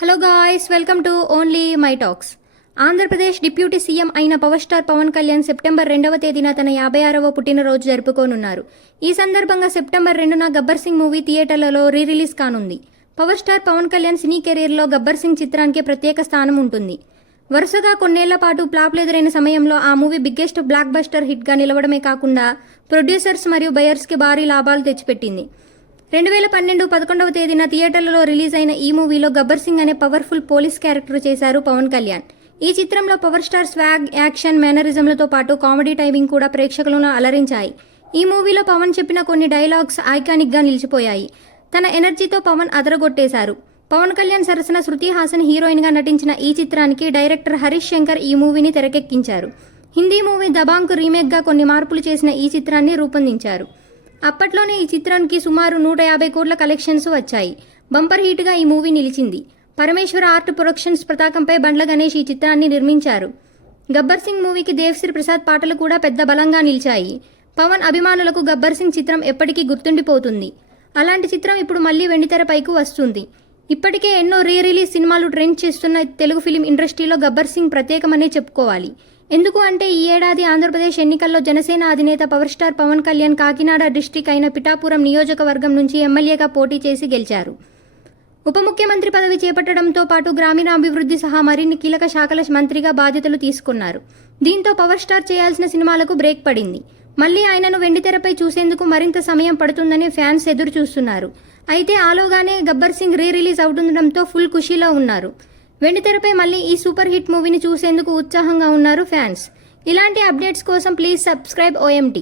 Hello guys, welcome to only my talks. Andhra Pradesh deputy CM అయిన power star Pawan Kalyan September 2వ తేదీన తన 56వ పుట్టినరోజు జరుపుకోనున్నారు. ఈ సందర్భంగా సెప్టెంబర్ 2న గబ్బర్ సింగ్ మూవీ థియేటర్లలో రిలీజ్ కానుంది. పవర్ స్టార్ పవన్ కళ్యాణ్ సినీ కెరీర్లో గబ్బర్ సింగ్ చిత్రానికి ప్రత్యేక స్థానం ఉంటుంది. వరుసగా కొన్నేళ్ల పాటు ఫ్లాప్లు ఎదురైన సమయంలో ఆ మూవీ బిగ్గెస్ట్ బ్లాక్ బస్టర్ హిట్గా నిలవడమే కాకుండా ప్రొడ్యూసర్స్ మరియు బయర్స్కి భారీ లాభాలు తెచ్చిపెట్టింది. 2012 11వ తేదీన థియేటర్లలో రిలీజ్ అయిన ఈ మూవీలో గబ్బర్ సింగ్ అనే పవర్ఫుల్ పోలీస్ క్యారెక్టర్ చేశారు పవన్ కళ్యాణ్. ఈ చిత్రంలో పవర్ స్టార్ స్వాగ్, యాక్షన్, మేనరిజంలతో పాటు కామెడీ టైమింగ్ కూడా ప్రేక్షకులను అలరించాయి. ఈ మూవీలో పవన్ చెప్పిన కొన్ని డైలాగ్స్ ఐకానిక్గా నిలిచిపోయాయి. తన ఎనర్జీతో పవన్ అదరగొట్టేశారు. పవన్ కళ్యాణ్ సరసన శృతి హాసన్ హీరోయిన్గా నటించిన ఈ చిత్రానికి డైరెక్టర్ హరీష్ శంకర్ ఈ మూవీని తెరకెక్కించారు. హిందీ మూవీ దబాంగ్కు రీమేక్గా కొన్ని మార్పులు చేసిన ఈ చిత్రాన్ని రూపొందించారు. అప్పట్లోనే ఈ చిత్రానికి సుమారు 150 కోట్ల కలెక్షన్స్ వచ్చాయి. బంపర్ హీట్గా ఈ మూవీ నిలిచింది. పరమేశ్వర ఆర్ట్ ప్రొడక్షన్స్ పతాకంపై బండ్ల గణేష్ ఈ చిత్రాన్ని నిర్మించారు. గబ్బర్ సింగ్ మూవీకి దేవ్శ్రీ ప్రసాద్ పాటలు కూడా పెద్ద బలంగా నిలిచాయి. పవన్ అభిమానులకు గబ్బర్ సింగ్ చిత్రం ఎప్పటికీ గుర్తుండిపోతుంది. అలాంటి చిత్రం ఇప్పుడు మళ్లీ వెండితెరపైకి వస్తుంది. ఇప్పటికే ఎన్నో రిలీజ్ సినిమాలు ట్రెండ్ చేస్తున్న తెలుగు ఫిలిం ఇండస్ట్రీలో గబ్బర్ సింగ్ ప్రత్యేకమనే చెప్పుకోవాలి. ఎందుకు అంటే ఈ ఏడాది ఆంధ్రప్రదేశ్ ఎన్నికల్లో జనసేన అధినేత power star Pawan Kalyan Kakinada district అయిన పిఠాపురం నియోజకవర్గం నుంచి ఎమ్మెల్యేగా పోటీ చేసి గెలిచారు. ఉప ముఖ్యమంత్రి పదవి చేపట్టడంతో పాటు గ్రామీణాభివృద్ధి సహా మరిన్ని కీలక శాఖల మంత్రిగా బాధ్యతలు తీసుకున్నారు. దీంతో పవర్ స్టార్ చేయాల్సిన సినిమాలకు బ్రేక్ పడింది. మళ్లీ ఆయనను వెండితెరపై చూసేందుకు మరింత సమయం పడుతుందని ఫ్యాన్స్ ఎదురు చూస్తున్నారు. అయితే ఆలోగానే గబ్బర్ సింగ్ రిలీజ్ అవుతుండటంతో ఫుల్ ఖుషీలో ఉన్నారు. వెండితెరపై మళ్లీ ఈ సూపర్ హిట్ మూవీని చూసేందుకు ఉత్సాహంగా ఉన్నారు ఫ్యాన్స్. ఇలాంటి అప్డేట్స్ కోసం ప్లీజ్ సబ్స్క్రైబ్ OMT.